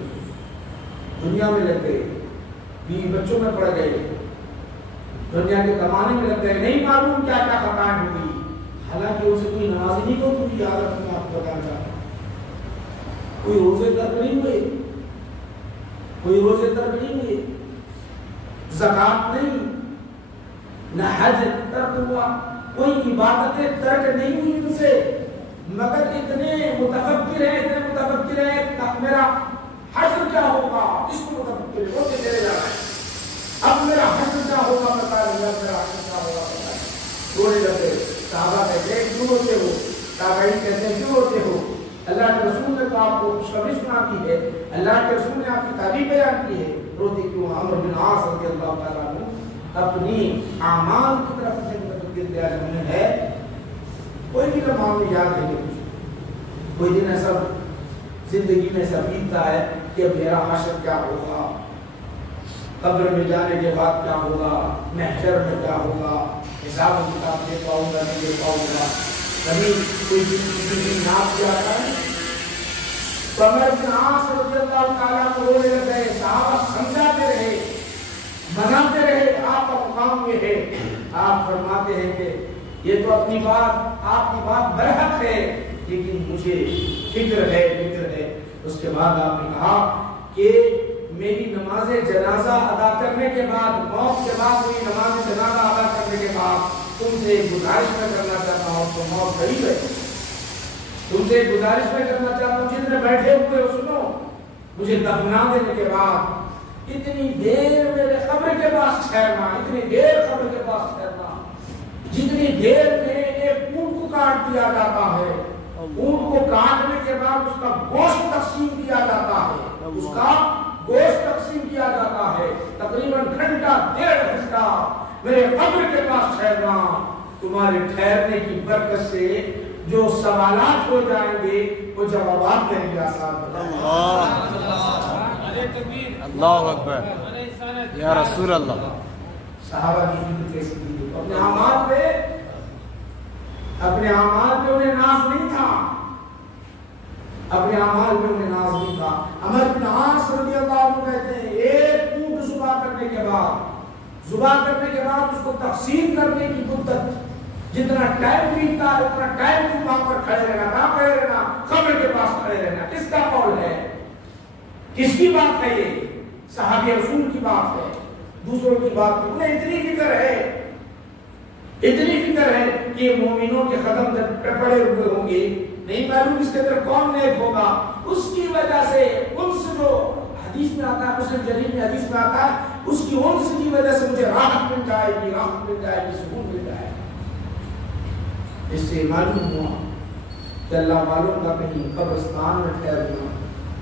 دنیا میں لگ گئے، بیوی بچوں میں پڑ گئے، دنیا کے کمانے میں لگ گئے، نہیں معلوم کیا کیا خطائیں ہوئی، حالانکہ اسے کوئی نماز نہیں کو تو یاد رکھنا آپ کو بتانا چاہتا ہوں، کوئی روزے ترک نہیں ہوئے، کوئی روزے ترک نہیں ہوئے، زکات نہیں، نہ حج ترک ہوا، کوئی عبادتیں ترک نہیں ہوئی ان سے، مگر اتنے متفکر ہیں کہ میرا حشر کیا ہوگا، اس کو متفکر ہوتے چلے جا رہے ہیں، اب میرا حشر کیا ہوگا بتا رہا، میرا حشر کیا ہوگا بتا رہا، رونے لگے۔ صحابہ کہتے ہیں کیوں ہوتے ہو، تابعین کہتے ہیں کیوں ہوتے ہو، اللہ کے رسول نے تو آپ کو خوشخبری سنا کی ہے، اللہ کے رسول نے آپ کی تعریف بیان کی ہے، روتے کیوں؟ عمرو بن عاص رضی اللہ تعالیٰ عنہ اپنی اعمال کی طرف سے متوجہ ہے، کوئی بھی لمحہ میں یاد نہیں ہے، کوئی دن ایسا زندگی میں ایسا بیتتا ہے کہ میرا حشر کیا ہوگا، قبر میں جانے کے بعد کیا ہوگا، محشر میں کیا ہوگا، حساب و کتاب دے پاؤں گا نہیں دے پاؤں گا، کبھی کوئی زندگی ناپ جاتا ہے۔ عمر بن عاص رضی اللہ تعالیٰ کو رونے لگ گئے، صحابہ سمجھاتے رہے، مناتے رہے، آپ کا مقام یہ ہے، آپ فرماتے ہیں کہ یہ تو اپنی بات آپ کی بات برحق ہے، لیکن مجھے فکر ہے۔ اس کے بعد آپ نے کہا کہ میری نماز جنازہ ادا کرنے کے بعد، موت کے بعد میری نماز جنازہ ادا کرنے کے بعد تم سے ایک گزارش میں کرنا چاہتا ہوں، تو موت قریب ہے، تم سے ایک گزارش میں کرنا چاہتا ہوں، جتنے بیٹھے ہوئے ہو سنو، مجھے دفنا دینے کے بعد اتنی دیر میرے قبر کے پاس ٹھہرنا، اتنی دیر قبر کے پاس ٹھہرنا، جتنی دیر میں ایک اونٹ کو کاٹ دیا جاتا ہے، اونٹ کو کاٹنے کے بعد اس کا گوشت تقسیم کیا جاتا ہے، اس کا گوشت تقسیم کیا دیا جاتا ہے تقریباً گھنٹہ 1.5 گھنٹہ میرے قبر کے پاس ٹھہرنا، تمہارے ٹھہرنے کی برکت سے جو سوالات ہو جائیں گے وہ جوابات دیں گے آسان۔ اللہ اکبر یا رسول اللہ۔ صحابہ کی فکر کیسی تھی، اپنے اعمال پہ انہیں ناز نہیں تھا، اپنے اعمال پہ انہیں ناز نہیں تھا۔ عمر بن عاص رضی اللہ عنہ کہتے ہیں ایک اونٹ ذبح کرنے کے بعد اس کو تقسیم کرنے کی مدت جتنا ٹائم ملتا ہے اتنا ٹائم تم وہاں پر کھڑے رہنا، قبر کے پاس کھڑے رہنا۔ کس کا قول ہے، کس کی بات ہے؟ یہ صحابی رسول کی بات ہے، دوسروں کی بات نہیں۔ انہیں اتنی فکر ہے کہ مومنوں کے قدم پڑے ہوئے ہوں گے، نہیں معلوم اس کے اندر کون نیک ہوگا، اس کی وجہ سے ان سے جو حدیث میں آتا ہے، مسلم شریف میں حدیث میں آتا ہے، اس کی انس کی وجہ سے مجھے راحت مل جائے گی، سکون مل جائے گی۔ اس سے معلوم ہوا کہ اللہ والوں کا کہیں قبرستان میں ٹھہرنا،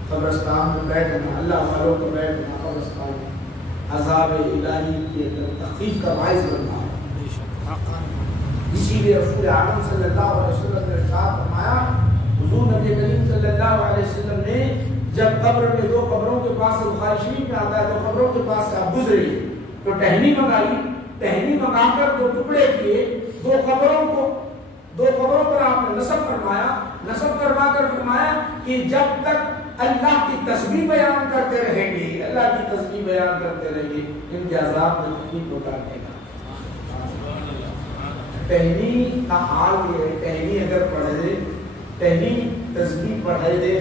قبرستان میں بیٹھنا، اللہ والوں کو بیٹھنا قبرستان میں عذاب الہی کے تخفیف کا باعث بننا ہے۔ اسی لیے رسول اعظم صلی اللہ علیہ وسلم نے ارشاد فرمایا، حضور نبی کریم صلی اللہ علیہ وسلم نے جب قبر میں دو قبروں کے پاس سے، بخاری شریف میں آتا ہے، دو قبروں کے پاس سے آپ گزرے تو ٹہنی منگائی، ٹہنی منگا کر دو ٹکڑے کیے، دو قبروں پر آپ نے نصب کروا کر فرمایا کہ جب تک اللہ کی تسبیح بیان کرتے رہیں گے، اللہ کی تسبیح بیان کرتے رہیں گے، ان کے عذاب میں تخفیف ہوتا رہے گا۔ ٹہنی کا حال یہ ہے، ٹہنی اگر پڑھے دے، ٹہنی تسبیح پڑھے دے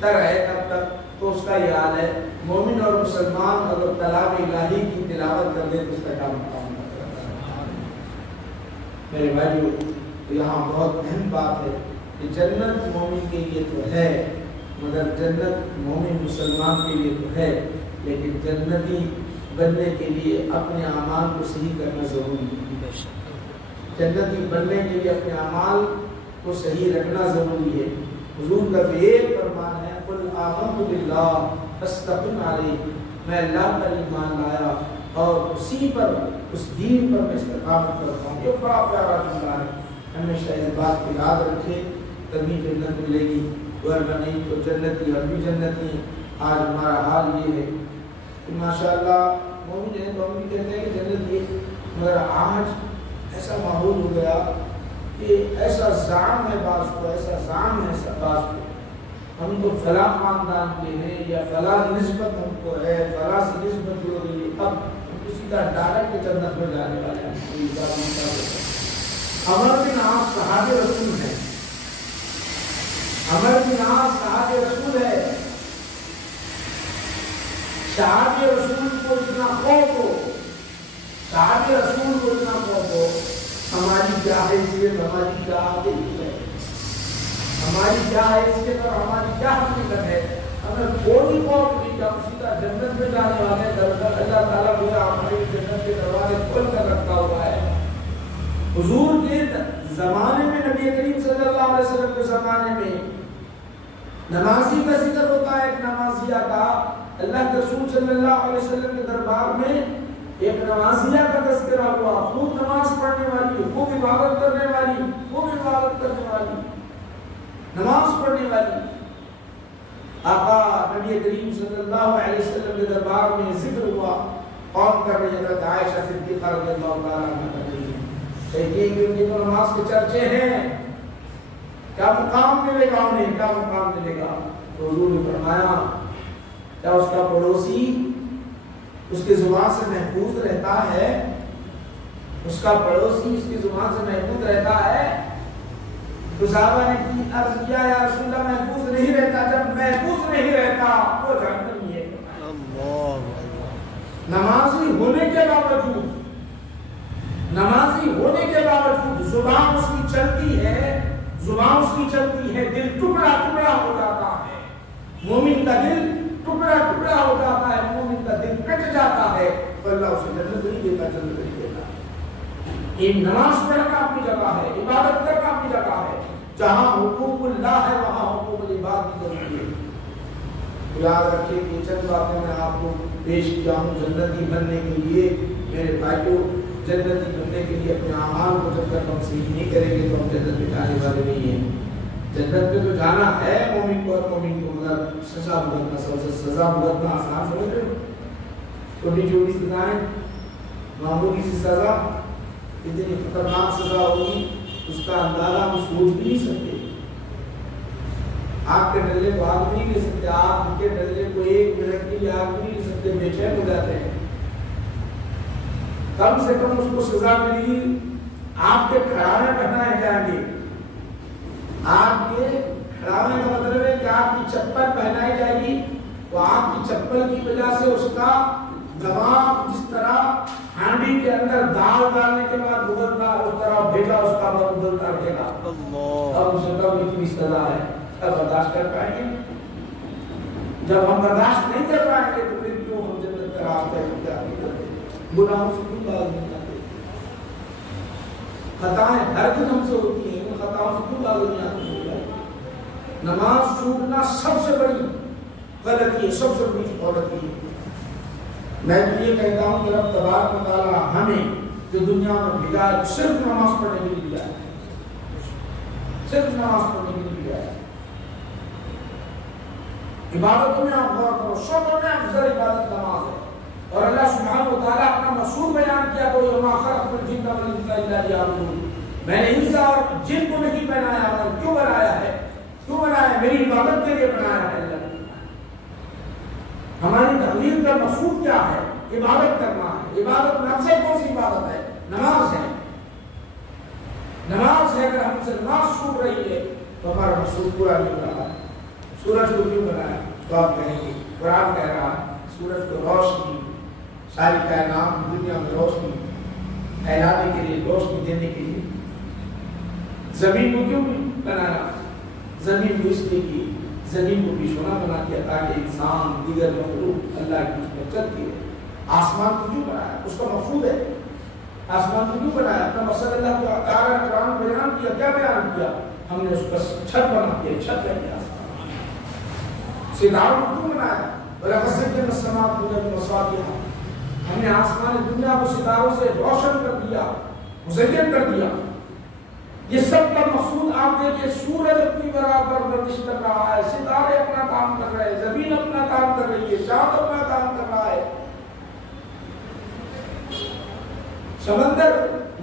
تر ہے تب تک تو اس کا یہ حال ہے۔ مومن اور مسلمان اگر کلام الہی کی تلاوت کر دے تو اس کا کام کرتا ہے۔ میرے بھائیو، یہاں بہت اہم بات ہے کہ جنت مومن کے لیے تو ہے، مگر جنت مومن مسلمان کے لیے تو ہے، لیکن جنتی بننے کے لیے اپنے اعمال کو صحیح کرنا ضروری ہے۔ جنتی بننے کے لیے اپنے اعمال کو صحیح رکھنا ضروری ہے۔ حضور کا ایک فرمان ہے، قل آمنت باللہ استقم علیہ، میں اللہ پر ایمان لایا اور اسی پر، اس دین پر میں استقامت کرتا ہوں۔ یہ بڑا پیارا جملہ ہے، ہمیشہ اس بات کو یاد رکھے، تبھی جنت ملے گی، ورنہ نہیں تو جنتی ہم بھی جنتی ہیں۔ آج ہمارا حال یہ ہے کہ ماشاءاللہ مومن ہیں تو ہم بھی کہتے ہیں کہ جنت یہ، مگر آج ایسا ماحول ہو گیا کہ ایسا زعم ہے بعض کو، بعض کو ہم تو فلاں خاندان کے ہیں یا فلاں نسبت ہم کو ہے، فلاں سے نسبت جو رہی ہے، اب کسی کا ڈائریکٹ جنت میں جانے والے ہیں۔ عمر بن عاص صحابی رسول ہے، عمر بن عاص صحابی رسول ہے، صحابی رسول کو اتنا خوف ہو، صحابی رسول کو اتنا خوف ہو، ہماری کیا حیثیت، ہماری کیا عقیدت ہے، ہماری کیا حیثیت اور ہماری کیا حقیقت ہے، ہمیں کوئی خوف نہیں کہ ہم سیدھا جنت میں جانے والے ہیں۔ اللہ تعالیٰ بھی ہماری جنت کے دروازے کھول کر رکھا ہوا ہے۔ حضور کے زمانے میں، نبی کریم صلی اللہ علیہ وسلم کے زمانے میں نمازی کا ذکر ہوتا ہے، ایک نمازیہ کا، اللہ کے رسول صلی اللہ علیہ وسلم کے دربار میں ایک نمازیہ کا تذکرہ ہوا، خوب نماز پڑھنے والی، خوب عبادت کرنے والی، نماز پڑھنے والی۔ آقا نبی کریم صلی اللہ علیہ وسلم کے دربار میں ذکر ہوا، قوم کر رہی حضرت عائشہ صدیقہ رضی اللہ تعالیٰ عنہا کر رہی ہے، کہتی ہے کہ ان کی تو نماز کے چرچے ہیں، کیا مقام ملے گا انہیں، کیا مقام ملے گا؟ تو حضور نے فرمایا کیا اس کا پڑوسی اس کی زبان سے محفوظ رہتا ہے، اس کا پڑوسی اس کی زبان سے محفوظ رہتا ہے؟ تو صحابہ نے عرض کیا یا رسول اللہ محفوظ نہیں رہتا، جب محفوظ نہیں رہتا وہ جہنمی ہے۔ نمازی ہونے کے باوجود زبان اس کی چلتی ہے، دل ٹکڑا ٹکڑا ہو جاتا ہے، مومن کا دل ٹکڑا ٹکڑا ہو جاتا ہے، مومن کا دل کٹ جاتا ہے، تو اللہ اسے جنت نہیں دیتا، جنت نہیں دیتا۔ یہ نماز پڑھنا اپنی جگہ ہے، عبادت کرنا اپنی جگہ ہے، جہاں حقوق اللہ ہے وہاں حقوق العباد بھی ضروری ہے۔ یاد رکھیں کہ چند باتیں میں آپ کو پیش کیا ہوں جنتی بننے کے لیے۔ میرے بھائیوں، جنتی بننے کے لیے اپنے اعمال کو جب تک ہم صحیح نہیں کریں گے تو ہم جنت میں جانے والے نہیں ہیں۔ جنت میں تو جانا ہے مومن کو، اور مومن کو مگر سزا بھگتنا، سزا بھگتنا آسان سمجھ رہے ہو؟ چھوٹی چھوٹی سزائیں، معمولی سی سزا اتنی خطرناک سزا ہوگی اس کا اندازہ ہم سوچ بھی نہیں سکتے۔ آگ کے ڈلے کو آگ نہیں لے سکتے، آگ کے ڈلے کو ایک منٹ کے لیے آگ نہیں لے سکتے، بے چین ہو جاتے ہیں۔ کم سے کم اس کو سزا ملی، آپ کے کھڑاوے پہنائے جائیں گے۔ آپ کے کھڑاوے کا مطلب ہے کہ آپ کی چپل پہنائی جائے گی، تو آپ کی چپل کی وجہ سے اس کا دماغ جس طرح ہانڈی کے اندر دال ڈالنے کے بعد ابلتا اس طرح بیٹا اس کا ابلتا رکھے گا۔ اب مسلم اتنی سزا ہے، اب برداشت کر پائیں گے؟ جب ہم برداشت نہیں کر پائیں گے تو پھر کیوں ہم جنت کا راستہ اختیار نہیں کرتے؟ گناہوں سے کیوں باز نہیں آتے؟ خطائیں ہر دن ہم سے ہوتی ہیں، ان خطاؤں سے کیوں باز نہیں آتے؟ نماز چھوٹنا سب سے بڑی غلطی ہے، سب سے بڑی غلطی ہے۔ میں تو یہ کہتا ہوں کہ رب تبارک و تعالیٰ ہمیں جو دنیا میں بھیجا ہے صرف نماز پڑھنے کے لیے بھیجا ہے، صرف نماز پڑھنے کے لیے بھیجا ہے۔ عبادتوں میں آپ غور کرو، سب میں افضل عبادت نماز ہے، اور اللہ سبحانہ و تعالیٰ اپنا مقصود بیان کیا تو وما خلقت الجن والانس الا لیعبدون، میں نے انسان اور جن کو نہیں بنایا، اور کیوں بنایا ہے؟ کیوں بنایا ہے؟ میری عبادت کے لیے بنایا ہے۔ اللہ ہماری تعلیم کا مقصود کیا ہے؟ عبادت کرنا ہے۔ عبادت میں افضل کون سی عبادت ہے؟ نماز ہے۔ نماز ہے، اگر ہم سے نماز چھوٹ رہی ہے تو ہمارا مقصود پورا نہیں ہو رہا ہے۔ سورج کو کیوں بنایا؟ تو آپ کہیں گے قرآن کہہ رہا ہے سورج کو روشنی، ساری کائنات دنیا میں روشنی پھیلانے کے لیے، روشنی دینے کے لیے۔ زمین کو کیوں بنایا؟ زمین کو اس لیے کی زمین کو بھی سونا بنا دیا تاکہ انسان دیگر مخلوق اللہ کی بچت کی۔ آسمان کو کیوں بنایا؟ اس کا مقصود ہے۔ آسمان کو کیوں بنایا؟ اپنا مقصد اللہ تعالیٰ نے قرآن بیان کیا، کیا بیان کیا؟ ہم نے اس کا چھت بنا دیا، چھت کر دیا آسمان۔ ستاروں کو کیوں بنایا؟ وَلَقَدْ زَيَّنَّا السَّمَاءَ الدُّنْيَا بِمَصَابِيحَ، ہم نے آسمان دنیا کو ستاروں سے روشن کر دیا، مزین کر دیا۔ یہ سب کا مقصود آپ دیکھیں، سورج اپنی برابر گردش کر رہا ہے، ستارے اپنا کام کر رہے ہیں، زمین اپنا کام کر رہی ہے، چاند اپنا کام کر رہا ہے، سمندر،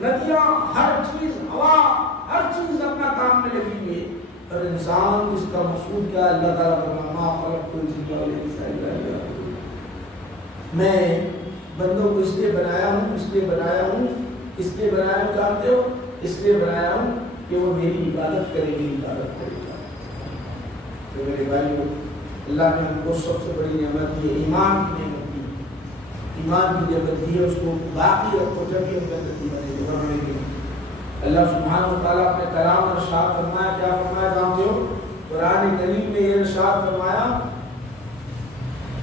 ندیاں، ہر چیز، ہوا، ہر چیز اپنا کام میں لگی ہوئی ہے۔ اور انسان اس کا مقصود کیا ہے؟ اللہ تعالیٰ کا ما خلقت الجن والانس الا لیعبدون، میں بندوں کو اس لیے بنایا ہوں، اس لیے بنایا ہوں، اس لیے بنایا ہوں، جانتے ہو؟ اس لیے بنایا ہوں کہ وہ میری عبادت کرے گی، عبادت کرے گا۔ تو میرے بھائیو، اللہ نے ہم کو سب سے بڑی نعمت دی ہے، ایمان کی نعمت دی، ایمان کی نعمت دی ہے، اس کو باقی رکھو جب ہی ہم جنتی بنے گے۔ اللہ سبحانہ و تعالیٰ اپنے کلام میں ارشاد فرمایا، کیا فرمایا جانتے ہو؟ قرآن کریم میں یہ ارشاد فرمایا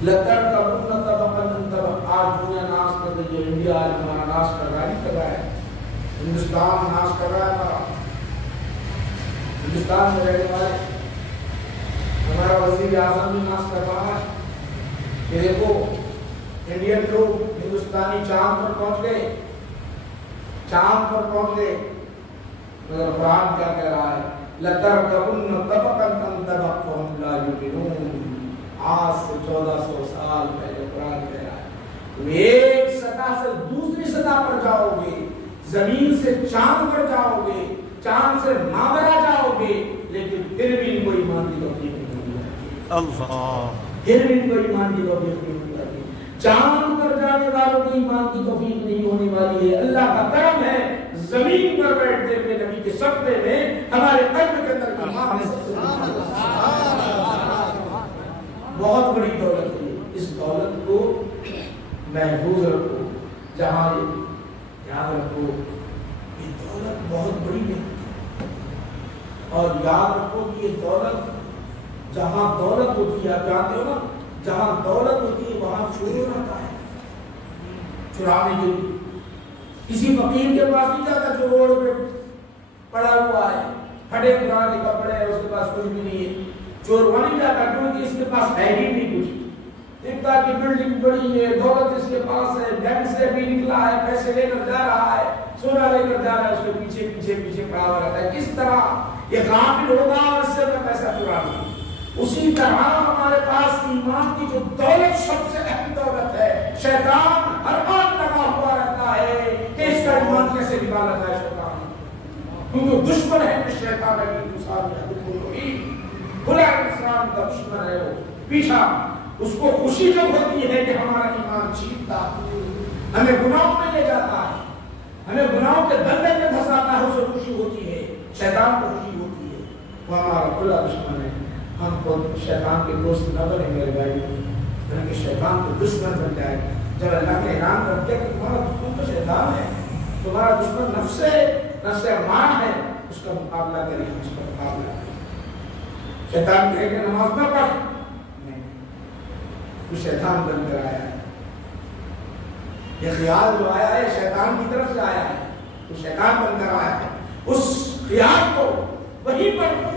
لَتَرْكَبُنَّ طَبَقًا عَن طَبَقٍ، آج دنیا ناز کر رہی ہے، انڈیا آج ہمارا ناز کر رہا ہے، نہیں کر رہا ہے، ہندوستان ناز کر رہا ہے ہمارا۔ ہندوستان میں رہنے والے ہمارا وزیر اعظم بھی ناز کر رہا ہے کہ دیکھو انڈین لوگ ہندوستانی چاند پر پہنچ گئے، چاند پر پہنچ گئے، مگر قرآن کیا کہہ رہا ہے؟ لَتَرْكَبُنَّ طَبَقًا عَن طَبَقٍ وَهُمْ لَا يُؤْمِنُونَ، آج سے 1400 سال پہلے قرآن کہہ رہا ہے تم ایک سطح سے دوسری سطح پر جاؤ گے، زمین سے چاند پر جاؤ گے، چاند سے ماورا جاؤ گے، لیکن پھر بھی ان کو ایمان کی توفیق نہیں ملے گی، پھر بھی ان کو ایمان کی توفیق نہیں ملے گی۔ چاند پر جانے والوں کو ایمان کی توفیق نہیں ہونے والی ہے۔ اللہ کا کرم ہے، زمین پر بیٹھتے ہوئے نبی کے صدقے میں ہمارے قلب کے اندر ایمان ہے۔ بہت بڑی دولت ہے، اس دولت کو محفوظ رکھو، جہاں یاد رکھو یہ دولت بہت بڑی نعمت ہے، اور یاد رکھو کہ یہ دولت جہاں دولت ہوتی ہے، آپ جانتے ہو نا، جہاں دولت ہوتی ہے وہاں چور آتا ہے چرانے کے لیے۔ کسی فقیر کے پاس نہیں جاتا جو روڈ پہ پڑا ہوا ہے، پھٹے پرانے کپڑے ہیں، اس کے پاس کچھ بھی نہیں ہے، چور وہاں نہیں جاتا کیونکہ اس کے پاس ہے ہی نہیں کچھ، ابتا کی بلڈنگ بڑی ہے، دولت اس کے پاس ہے، بینک سے بھی نکلا ہے، پیسے لے کر جا رہا ہے، سونا لے کر جا رہا ہے، اس کے پیچھے پیچھے پیچھے پڑا ہوا رہتا ہے. کس طرح یہ غافل ہوگا اور اس سے میں پیسہ چرا لوں. اسی طرح ہمارے پاس ایمان کی جو دولت سب سے اہم دولت ہے، شیطان ہر بات لگا ہوا رہتا ہے کہ اس کا ایمان کیسے نکالا جائے. شیطان کیونکہ دشمن ہے، شیطان ہے بھلا انسان کا دشمن ہے. وہ پیچھا اس کو خوشی جب ہوتی ہے کہ ہمارا ایمان چھینتا، ہمیں گناہوں میں لے جاتا ہے، ہمیں گناہوں کے دلدل میں دھساتا ہے، اسے خوشی ہوتی ہے. شیطان کو خوشی ہوتی ہے، وہ ہمارا کھلا دشمن ہے. ہم کو شیطان کے دوست نہ بنے میرے بھائی، بلکہ شیطان کو دشمن بن جائے. جب اللہ نے اعلان کر دیا کہ تمہارا دشمن تو شیطان ہے، تمہارا دشمن نفس ہے، نفس امان ہے، اس کا مقابلہ کریں، اس کا مقابلہ کریں. شیطان کہے کہ نماز نہ پڑھ، نہیں، تو شیطان بن کر آیا ہے. یہ خیال جو آیا ہے شیطان کی طرف سے آیا ہے، تو شیطان بن کر آیا ہے. اس خیال کو وہیں پر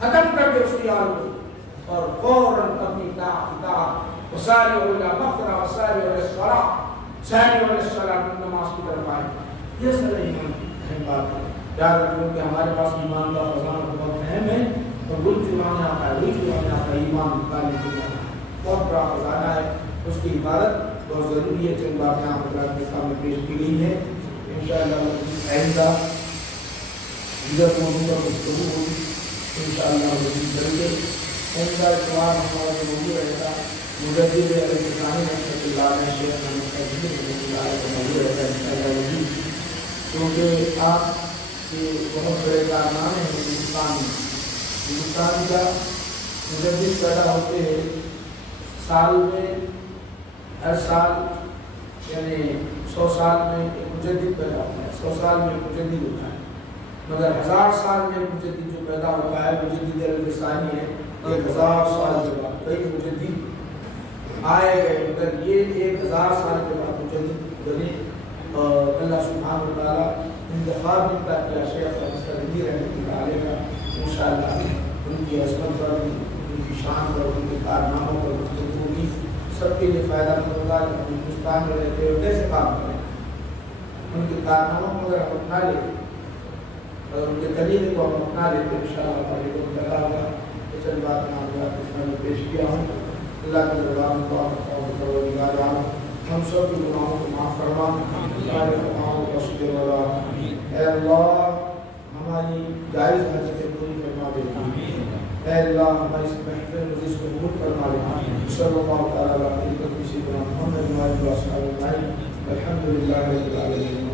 ختم کر دے، اس خیال کو، اور فوراً اپنی اطاعت وسارعوا الی مغفرۃ وسارعوا الی الصلاۃ، سارعوا الی الصلاۃ، نماز کی طرف آئے. یہ سب ایمان کی اہم بات ہے. یاد رکھو کہ ہمارے پاس ایمان کا خزانہ بہت اہم ہے، اور روز چلانے آتا ہے، روز چلانے آتا ہے. ایمان نکالنے کے لیے بہت بڑا خزانہ ہے، اس کی عبادت بہت ضروری ہے. چند باتیں آپ حضرات کے سامنے پیش کی گئی ہیں. انشاءاللہ آئندہ دیگر موضوع پر گفتگو ہوگی انشاءاللہ مزید کریں گے. آئندہ اتوار ہمارا جو موضوع رہے گا مجدد علیہ السلام رحمۃ اللہ علیہ شیخ محمد رحمۃ اللہ علیہ کا موضوع رہے گا انشاءاللہ مزید، کیونکہ آپ کے بہت بڑے کارنامے ہیں ہندوستان کا. مجدد پیدا ہوتے ہیں سال میں، ہر سال یعنی 100 سال میں ایک مجدد پیدا ہوتا ہے، 100 سال میں ایک مجدد ہوتا ہے. مگر 1000 سال میں ایک مجدد جو پیدا ہوتا ہے مجدد الثانی ہے. 1000 سال کے بعد کئی مجدد آئے گئے، مگر یہ 1000 سال کے بعد مجدد بنے. اور اللہ سبحانہ و تعالیٰ انتخاب ملتا کیا شیخ رحمۃ اللہ علیہ کا. انشاءاللہ ان کی عظمت پر، ان کی شان پر، ان کے کارناموں پر گفتگو ہوگی. سب کے لیے فائدہ مند ہوگا کہ ہم ہندوستان میں رہتے ہوئے کیسے کام کریں. ان کے کارناموں کو اگر ہم اپنا لیں اور ان کے طریقے کو ہم اپنا لیتے انشاءاللہ ہمارے کو فائدہ ہوگا. یہ چند بات میں آپ کے سامنے پیش کیا ہوں. اللہ کے دربار میں دعا کرتا ہوں کہ پروردگار عالم ہم سب کے گناہوں کو معاف فرما، ہمارے گناہوں کو بخش دے. اے اللہ ہماری جائز حاجتیں پوری فرما دے. اے اللہ ہماری اس محفل مزید کو قبول فرما دے. صلی اللہ تعالیٰ علیہ وسلم محمد و آلہ و اصحابہ اجمعین. الحمدللہ رب العالمین.